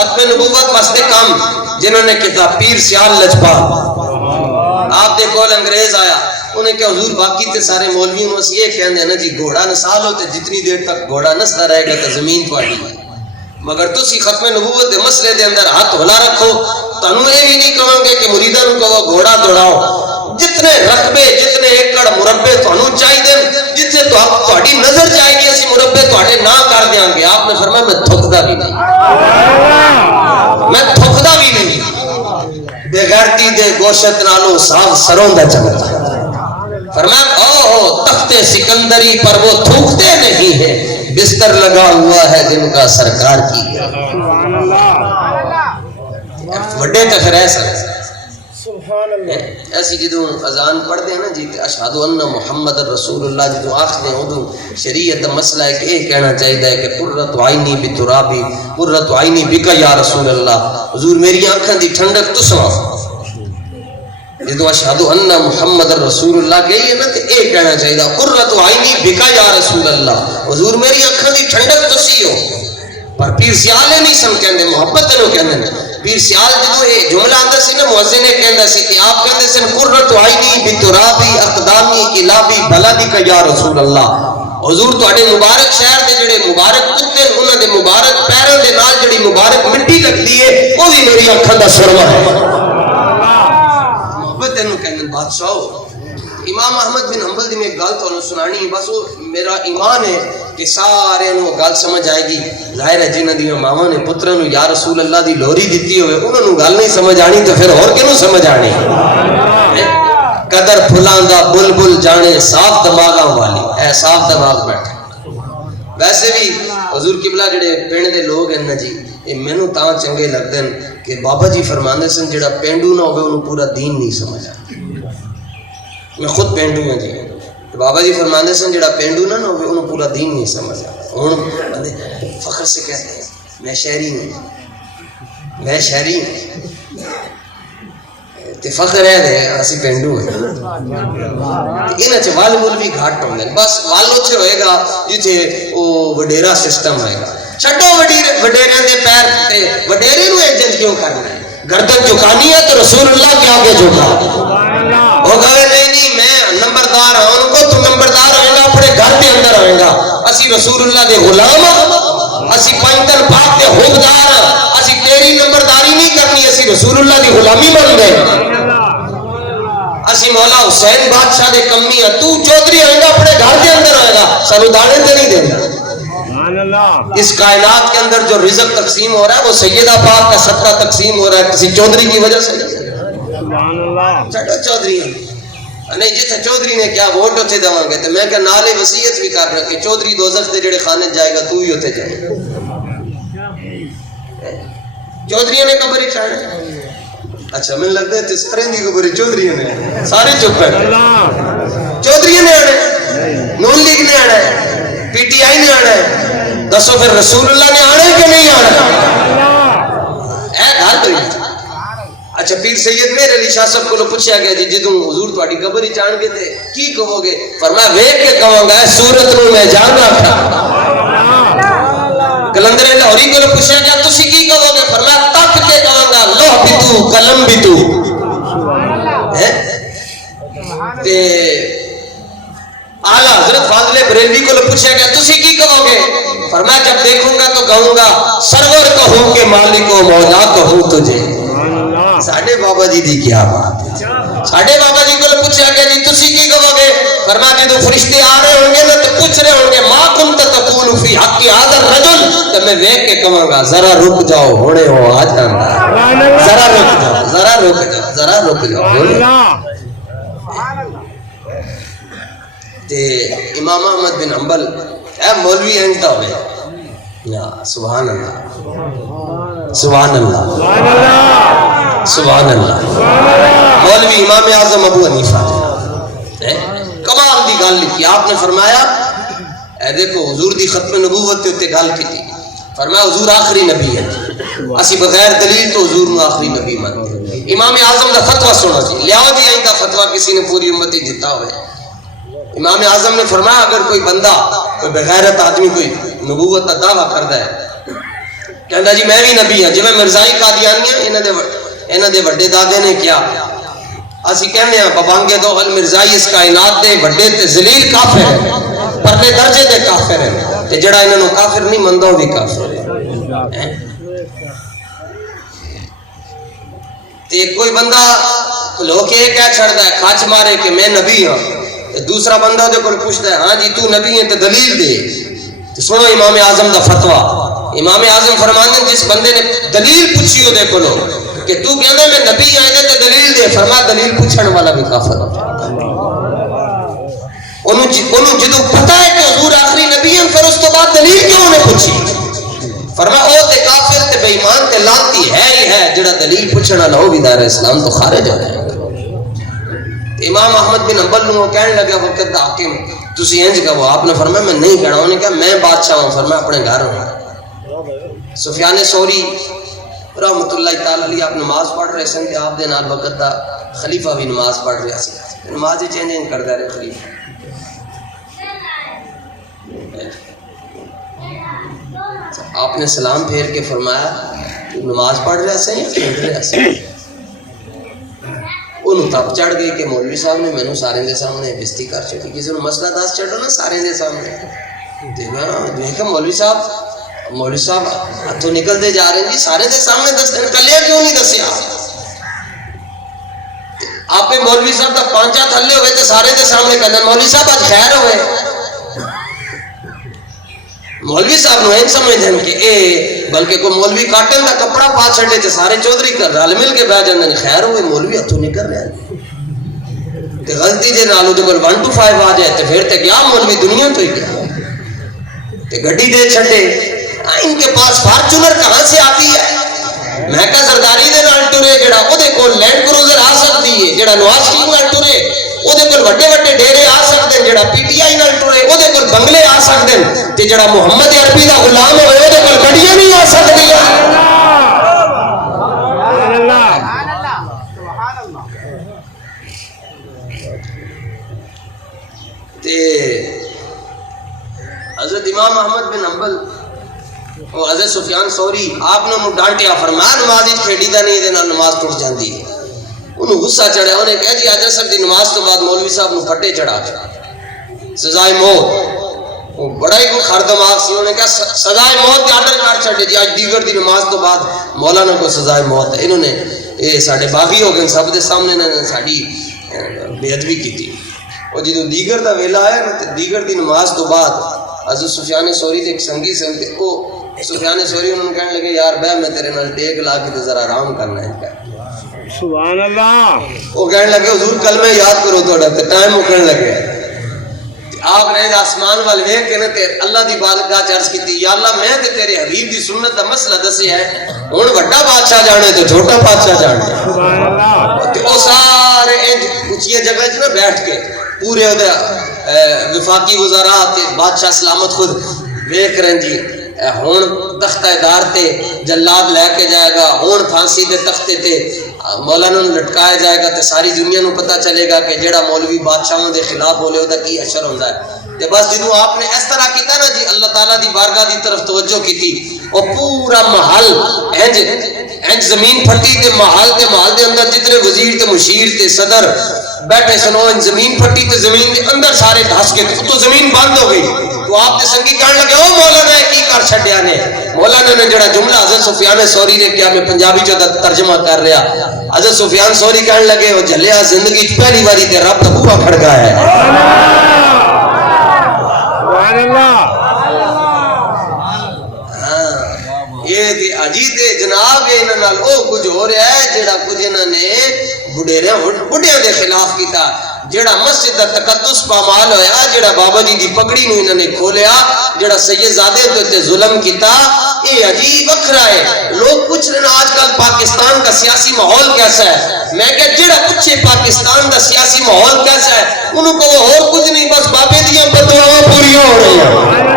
ختم نبوت واسطے کام جنہوں نے کہا پیر سیال لجپال آپ دے کول انگریز آیا انہیں کہ حضور باقی تے سارے مولویوں میں یہ کہندے ہیں نا جی گھوڑا نسال ہوتے جتنی دیر تک گھوڑا نستا رہے گا تو زمین تواڈی ہے مگر تسی ختم نبوت دے مسئلے دے اندر ہاتھ ہلا رکھو تانوں یہ بھی نہیں کہوں گے کہ مریداں نوں کہو گھوڑا دوڑاؤ جتنے رقبے جتنے ایکڑ مربے تانوں چاہیے جتنے تہاڈی نظر چاہیے گی اسی مربے تہاڈے نہ کر دیاں گے آپ نے فرمایا میں تھکدا بھی نہیں میں تھکدا بھی نہیں بے غیرتی دے گوشت نالوں صاف سروں دا چمکتا فرمایا او تخت سکندری پر وہ تھوکتے نہیں ہے بستر لگا ہوا ہے جن کا سرکار کی وڈے تخر ایسا ایسی جدوں اذان پڑھ دے نا جی اشہد ان محمد رسول اللہ جدوں آخر دے ادوں شریعت مسئلہ ہے کہ یہ کہنا چاہیے کہ قرۃ عینی بترابی قرۃ عینی بک یا رسول اللہ حضور میری آنکھاں دی ٹھنڈک تسواں جدو اشہد ان محمد رسول اللہ کہیے نا تو اے کہنا چاہیے قرۃ عینی بکا یا رسول اللہ حضور میری آنکھاں دی ٹھنڈک تسی ہو پر پیر سیالے نہیں سم کہندے محبت نو کہندے پیر سیال جدو یہ جملہ آندا سی نا مؤذن نے کہندا سی کہ آپ کہندے سن قرۃ عینی بترابی اقدامی کلابی بلدک یا رسول اللہ حضور تواڈے مبارک شہر دے جڑے مبارک کتے انہاں دے مبارک پیراں دے نال جڑی مبارک مٹی لگدی ہے وہ بھی میری آنکھاں دا سرما ہے بادشاہ امام احمد بن حنبل دی میں ایک گل تو سنانی ہے بس وہ میرا ایمان ہے کہ سارے نو گل سمجھ آئے گی ظاہر ہے جنہاں دی ماواں نے پتراں نو یا رسول اللہ دی لوری دتی ہوئے انہاں نو گل نہیں سمجھ آنی تو پھر اور کینوں سمجھ آنی قدر پھلاں دا بلبل جانے صاف دماغاں والی اے صاف دماغ بیٹھے ویسے بھی حضور قبلہ جڑے پنڈ دے لوگ ہیں نا جی یہ مینوں تاں چنگے لگدے ہیں کہ بابا جی فرماندے سن جڑا پینڈو نہ ہوئے انہوں پورا دین نہیں سمجھ آتا میں خود پینڈو ہوں جی بابا جی فرماندے سن جڑا پینڈو نہ ہوئے انہوں پورا دین نہیں سمجھ آتا ہوں فخر سے کہتے ہیں میں شہری ہوں میں شہری ہوں تے فخر ہے دے اسی پینڈو ہیں انہاں چ وال مول بھی گھاٹ ہوندے بس وال اوتھے ہوئے گا جتھے او وڈیرا سسٹم ہوئے گا چھڈو وڈیریاں دے پیر تے وڈیرے نو ایجنٹ کیوں کرنا ہے گردن جھکانی ہے تو رسول اللہ کے آگے جھکا وہ کہے نہیں میں نمبردار ہوں ان کو تو نمبردار ہوئے گا اپنے گھر کے اندر ہوئے گا اسی رسول اللہ دے غلام اسی پنجتن پاک دے حکمدار اسی تیری نمبرداری نہیں کرنی اسی رسول اللہ دی غلامی بن گئے اسی مولا حسین بادشاہ دے کمی ہے تو چودھری ہوئے گا اپنے گھر کے اندر ہوئے گا سانو دانے تے نہیں دینا اس کائنات کے اندر جو رزق تقسیم ہو رہا ہے وہ سیدہ پاک کا صدقہ تقسیم ہو رہا ہے کسی چودھری کی وجہ سے چھڑو چودھری نہیں جتنے چودھری نے کیا ووٹ ہوتے دواں گے تو میں کہ نالے وصیت بھی کر رہا کہ چودھری دوزخ دے جڑے خانے جائے گا تو ہی ہوتے جائے چودھریوں نے قبر ہی چاہنا اچھا میں لگتا ہے سارے دی قبر چودھریوں نے سارے چپ ہیں چودھریوں نے آنا ہے نون لیگ نے آنا ہے پی ٹی آئی نے آنا ہے دسو پھر رسول اللہ نے آنا ہے کہ نہیں آنا ہے گھر تو ہی اچھا پیر سید میر علی شاہ صاحب کو پوچھا گیا جی جدوں حضور تہاڈی قبر ہی چان گے تے کی کہو گے فرمایا ویکھ کے کہوں گا سورت نو میں جاندا تھا کلندر لاہوری کو پوچھا گیا تسی کی کہو گے فرمایا تک کے کہوں گا لوح بھی تو قلم بھی تو تے اعلیٰ حضرت فاضل بریلوی کو پوچھا گیا تسی کی کہو گے فرمایا جب دیکھوں گا تو کہوں گا سرور کہوں کہ مالک و مولا کہوں تجھے ساڑھے بابا جی دی کیا بات ہے ساڑھے بابا جی کو پوچھا گیا جی تسی کی کہو گے فرمایا جدو فرشتے آ رہے ہوں گے نا تو پوچھ رہے ہوں گے ما کنت تقول فی حق هذا الرجل تو میں دیکھ کے کہوں گا ذرا رک جاؤ ہونے ہو آ جانا ذرا رک جاؤ ذرا رک جاؤ ذرا رک جاؤ تے امام احمد بن حنبل اے مولوی انتا ہوئے یا سبحان اللہ سبحان اللہ سبحان اللہ مولوی امام اعظم ابو حنیفہ کمال دی گل لکھی آپ نے فرمایا اے دیکھو حضور دی ختم نبوت تے گل کی تھی فرمایا حضور آخری نبی ہے اسی بغیر دلیل تو حضور نو آخری نبی مانتے امام اعظم دا فتویٰ سنا جی لیاؤ جی آئیں دا فتویٰ کسی نے پوری امتی دیتا ہوئے امام اعظم نے فرمایا اگر کوئی بندہ کوئی بغیرت آدمی کوئی نبوت کا دعویٰ کرتا ہے کہندا جی میں بھی نبی ہاں، جویں مرزائی قادیانی انہاں دے وڈے دادے نے کیا اسی کہنے ہیں بابانگے دو مرزائی اس کائنات دے وڈے تے ذلیل کافر ہیں، پرلے درجے دے کافر ہیں، تے جڑا انہاں نو کافر نہیں مندا وہ بھی کافر ہے۔ تے کوئی بندہ کھلو کے کہہ چھڑدا ہے کھچ مارے کہ میں نبی ہاں، تے دوسرا بندہ دے کول پوچھدا ہے ہاں جی تو نبی ہے تے دلیل دے، تے سنو امام اعظم دا فتویٰ۔ امام اعظم فرماندے جس بندے نے دلیل پوچھی او دے کولو کہ تو کہندا میں نبی ہاں تے دلیل دے، فرمایا دلیل پوچھن والا بھی کافر ہے۔ انہوں جدو پتہ ہے کہ حضور آخری نبی ہیں پھر اس تو بعد دلیل کیوں انہیں پوچھی؟ فرمایا او تے کافر تے بے ایمان تے لانتی ہے ہی ہے، جڑا دلیل پوچھنا نہ ہو بھی دار اسلام تو خارج ہو جائے گا۔ امام احمد بن حنبل نو کہنے لگا وقت دا حاکم تسی انج کہو، آپ نے فرمایا میں نہیں کہنا، انہوں نے کہا میں بادشاہ ہوں، فرمایا اپنے گھر ہوں۔ سفیان ثوری رحمت اللہ تعالی علیہ آپ نماز پڑھ رہے سن، آپ دے نال وقت دا خلیفہ بھی نماز پڑھ رہا سی، نماز چینج کردا رہے خلیفہ۔ آپ نے سلام پھیر کے فرمایا نماز پڑھ رہا سے یا کھیل رہا سے؟ انہوں تب چڑھ گئی کہ مولوی صاحب نے میں سارے دے سامنے بستی کر چکی، کسی نے مسئلہ دس چڑھو نا سارے دے سامنے دیکھا مولوی صاحب ہاتھوں نکلتے جا رہے ہیں جی، سارے دے سامنے دس دن کلیا کیوں نہیں دسیا؟ آپ مولوی صاحب کا پانچا تھلے ہوئے تو سارے دے سامنے کہنا مولوی صاحب آج خیر ہوئے۔ مولوی صاحب نو سمجھ دیں کہ اے بلکہ کوئی مولوی کاٹن کا کپڑا پا چھڑے تے سارے چودھری کر رل مل کے بہ جاندے خیر ہوئے، مولوی ہتھوں نکل رہے ہیں تے غلطی دے نال اودے کول 1 to 5 آ جائے تے پھر تے گیا مولوی دنیا تو ہی گیا تے گڈی دے چھڈے۔ ان کے پاس فارچونر کہاں سے آتی ہے؟ میں کہا زرداری دے نال ٹرے جڑا اودے کول لینڈ کروزر آ سکتی ہے، جڑا نواز شریف نال ٹرے اودے کول وڈے وڈے ڈیرے آ سکتے ہیں، جڑا پی ٹی آئی نال ٹرے اودے کول بنگلے آ سکتے ہیں، تے جڑا محمد عربی دا غلام ہوئے اودے کول گڈیاں نہیں آ سکتی۔ حضرت امام احمد بن حنبل اور حضرت سفیان ثوری آپ نے ڈانٹیا، فرمایا نماز کھیڈی دا نہیں دے نال نماز ٹوٹ جاندی ہے۔ انہوں غصہ چڑھیا، انہیں کہا جی اج اثر دی نماز تو بعد مولوی صاحب نو پھٹے چڑھا سزائے موت۔ وہ بڑا ہی کوئی خر دماغ سی، انہوں نے کہا سزائے موت کے آرڈر کر چھڈے جی، اج دیگر دی نماز تو بعد مولانا کو سزائے موت ہے۔ انہوں نے اے ساڈے باغی ہو گئے، سب دے سامنے انہوں نے ساڈی بے ادبی کی۔ اور جدوں دیگر دا ویلا آیا نا تے دیگر دی نماز تو بعد حضرت سفیان ثوری دے ایک سنگی سن تے او سفیان ثوری انہوں نے کہنے لگے یار بہ میں تیرے نال ٹیک لا کے ذرا آرام کرنا ہے۔ سبحان اللہ۔ وہ کہنے لگے حضور کلمہ یاد کرو تھوڑا تے ٹائم مکن لگے۔ آپ نے آسمان وال ویکھ کے تے اللہ دی بارگاہ چ عرض کیتی یا اللہ میں تے تیرے حبیب دی سنت دا مسئلہ دسیا ہے، ہن بڑا بادشاہ جانے تے چھوٹا بادشاہ جانے۔ سبحان اللہ۔ تے او سارے اونچی جگہ تے نہ بیٹھ کے پورے وفاقی وزراء تے بادشاہ سلامت خود ویکھ رہے جی ہون تختہ دار تے جلاد لے کے جائے گا، ہون پھانسی دے تختے تے مولانا لٹکایا جائے گا تے ساری دنیا نو پتہ چلے گا کہ جیڑا مولوی بادشاہوں دے خلاف بولے ہوتا کی اشر ہوتا ہے۔ تے بس جدوں آپ نے اس طرح کیتا نا جی اللہ تعالیٰ دی بارگاہ دی طرف توجہ کی تھی، اور پورا محل انج زمین پھٹی تے محل دے اندر جتنے وزیر تے مشیر تے صدر بیٹھے سنو زمین پھٹی تے زمین دے اندر سارے دھس کے تو زمین بند ہو گئی۔ تو آپ تے سنگی کہنے لگے او مولانا کی کر چھڈیا نے؟ مولانا نے جڑا جملہ حضرت سفیان ثوری نے کیا، میں پنجابی چ ترجمہ کر رہا، حضرت سفیان ثوری کہنے لگے او جھلیا زندگی پہلی باری تے رب دا بوہا کھڑکا ہے۔ سبحان اللہ۔ یہ تے اجی تے جناب انہاں نال او کچھ ہو رہا ہے جڑا کچھ انہاں نے بڑھیاں دے خلاف کیتا، جڑا مسجد دا تقدس پامال ہویا، جڑا بابا جی دی پگڑی نو انہاں نے کھولیا، جڑا سید زادے تے ظلم کیتا، یہ عجیب وکھرا ہے۔ لوگ پوچھ رہے ہیں آج کل پاکستان کا سیاسی ماحول کیسا ہے؟ میں کہ جڑا پوچھے پاکستان دا سیاسی ماحول کیسا ہے انہوں کو اور کچھ نہیں، بس بابے دیاں بددعاواں پوریاں ہو رہی ہیں۔